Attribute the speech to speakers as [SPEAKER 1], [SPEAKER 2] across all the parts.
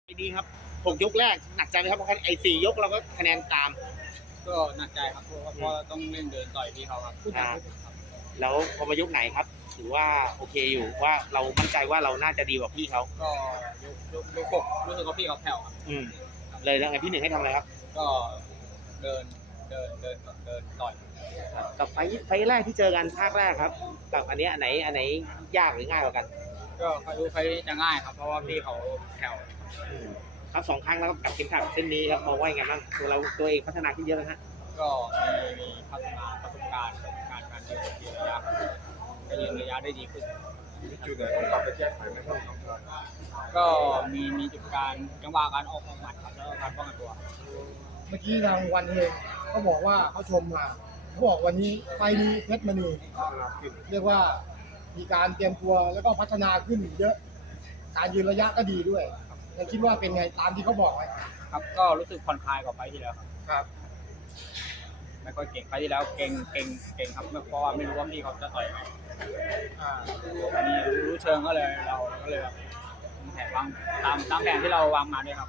[SPEAKER 1] ไอ้นี้ครับ6 ยกแรกหนักใจไหมครับเพราะไอ้4 ยกเราก็คะแนนตาม
[SPEAKER 2] ก็หนักใจครับเพราะต้องเล่นเดินต่อยพี่เขาครับ
[SPEAKER 1] แล้วพอมายกไหนครับถือว่าโอเคอยู่ว่าเรามั่นใจว่าเราน่าจะดีกว่าพี่เขา
[SPEAKER 2] ก็ยกหกรู้สึกว่าพี่เขาแผ่วครับ
[SPEAKER 1] เลยแล้วไงพี่หนึ่งให้ทำอะไรครับ
[SPEAKER 2] ก็เดินต่อย
[SPEAKER 1] กับไฟแรกที่เจอกันภาคแรกครับกับอันนี้อันไหนยากหรือง่ายกว่ากัน
[SPEAKER 2] ก็ไฟจะง่ายครับเพราะว่าพี่เขาแผ่ว
[SPEAKER 1] ครับ2 ครั้งแล้วกับเข็มขัดเส้นนี้ครับมองว่ายังไงบ้างตัวเองพัฒนาขึ้นเยอะไหมฮะ
[SPEAKER 2] ก็มีพัฒนาประสบการณ์การยืนระยะก็ยืนระยะได้ดีขึ้น
[SPEAKER 3] จุดไหนต้องกลับไปแก้ไขไหมครับ
[SPEAKER 2] ก็มีจุดการจังหวะการออกหมัดครับแล้วการป้องกันตัว
[SPEAKER 4] เมื่อกี้ทางวันเองเขาบอกว่าเขาชมมาเขาบอกวันนี้ไฟนี้เพชรมณีเรียกว่ามีการเตรียมตัวแล้วก็พัฒนาขึ้นเยอะการยืนระยะก็ดีด้วยแต่คิดว่าเป็นไงตามที่เขาบอกไหม
[SPEAKER 2] ครับก็รู้สึกผ่อนคลายกว่าไฟที่แล้ว
[SPEAKER 4] ครับ
[SPEAKER 2] ไม่ค่อยเก่งไฟที่แล้วเก่งครับเพราะว่าไม่รู้ว่าพี่เขาจะต่อยไงอันนี้รู้เชิงก็เลยเราก็เลยแผนวางตามแผนที่เราวางมาด้วยครับ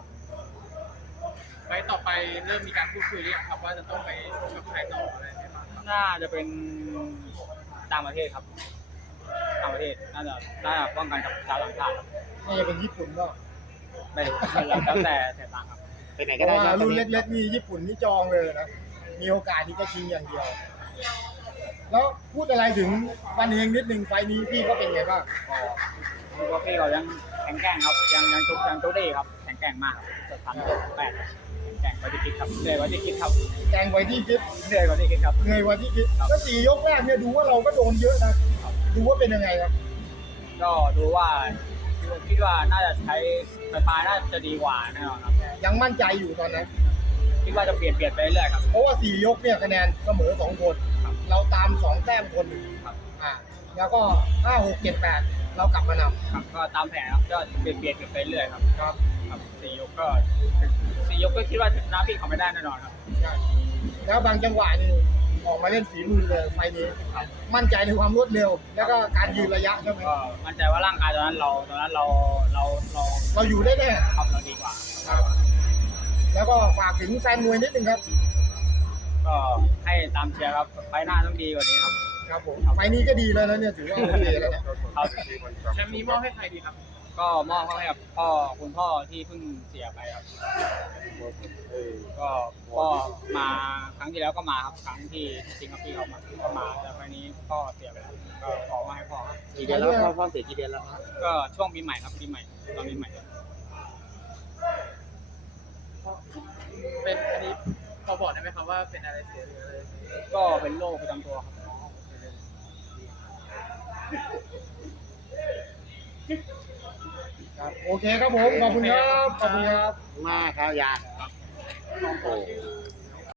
[SPEAKER 5] ไฟต่อไปเริ่มมีการพูดคุยหรือยังครับว่าจะต้องไปชกกับใครต่ออะไรไหมครับ
[SPEAKER 2] น่าจะเป็นต่างประเทศครับต่างประเทศน่าจะป้องกันกับชาวต่างชาติ
[SPEAKER 4] น่าจะเป็นญี่ปุ่นก็
[SPEAKER 2] ไม่รู้แล้วแต่ต่างครับ
[SPEAKER 1] ไปไหนก็ได้
[SPEAKER 4] เพราะว่ารุ่นเล็กๆนี่ญี่ปุ่นนี่จองเลยนะมีโอกาสที่จะชิงอย่างเดียวแล้วพูดอะไรถึงวันเฮงนิดนึงไฟนี้พี่ก็เป็นไงบ้าง
[SPEAKER 2] ก็ว่าพี่เขายังแข็งแกร่งครับยังทุกได้ครับแข็งแกร่งมากครับ3-8แข่งไว้ที่คิดครับเหนื่อยไว้ที่คิดครับ
[SPEAKER 4] แข่งไว้ที่คิด
[SPEAKER 2] เหนื่อยกว่าที่คิดครับ
[SPEAKER 4] เหนื่อยกว่าที่คิดแล้ว4 ยกแรกเนี่ยดูว่าเราก็โดนเยอะนะดูว่าเป็นยังไงครับ
[SPEAKER 2] ก็ดูว่าคิดว่าน่าจะใช้ปลายน่าจะดีกว่าแน่นอนครับ
[SPEAKER 4] ยังมั่นใจอยู่ตอนนั้น
[SPEAKER 2] คิดว่าจะเปลี่ยนไปเรื่อยครับ
[SPEAKER 4] เพราะว่า4 ยกเนี่ยคะแนนเสมอ2 คนเราตาม2 แต้มคนหนึ่งแล้วก็5 6 7 8เรากลับมานำ
[SPEAKER 2] ครับก็ตามแผนครับก็เปลี่ยนไปเรื่อยครับครับ4 ยกก็คิดว่าชนะพี่เขาไม่ได้แน่นอนครับ
[SPEAKER 4] แล้วบางจังหวะนี่ออกมาเล่นฝีมือเลยไฟนี้มั่นใจในความรวดเร็วแล้วก็การยืนระยะใช่ไหม
[SPEAKER 2] ก็มั่นใจว่าร่างกายตอนนั้นเรา
[SPEAKER 4] อยู่ได้แน่
[SPEAKER 2] ครับเราดีกว่า
[SPEAKER 4] แล้วก็ฝากถึงแฟนมวยนิดนึงครับ
[SPEAKER 2] ก็ให้ตามเชียร์ครับไฟหน้าต้องดีกว่านี้ครับ
[SPEAKER 4] ครับผมไฟนี้ก็ดีแล้วนะเนี่ยถือว่าโอเคแล้วนะ
[SPEAKER 5] แชมป์นี้มอบให้ใครดีครับ
[SPEAKER 2] ก็มอบให้กับคุณพ่อที่เพิ่งเสียไปครับก็มาครั้งที่แล้วก็มาครับครั้งที่จริงครับพี่เขามาแต่ครั้งนี้พ่อเสียไปแล้วก็ขอมาให้พ่อ
[SPEAKER 1] กี่เดือนแล้วพ่อเสียกี่เดือนแล้ว
[SPEAKER 2] ก็ช่วงปีใหม่ครับปีใหม่ตอนปีใหม่
[SPEAKER 5] เป็นอันนี้พอบอกได้ไหมครับว่าเป็นอะไรเสียหรืออะไร
[SPEAKER 2] ก็เป็นโรคประจำตัว
[SPEAKER 4] ครับโอเคครับผมขอบคุณครับ
[SPEAKER 1] มากครับยา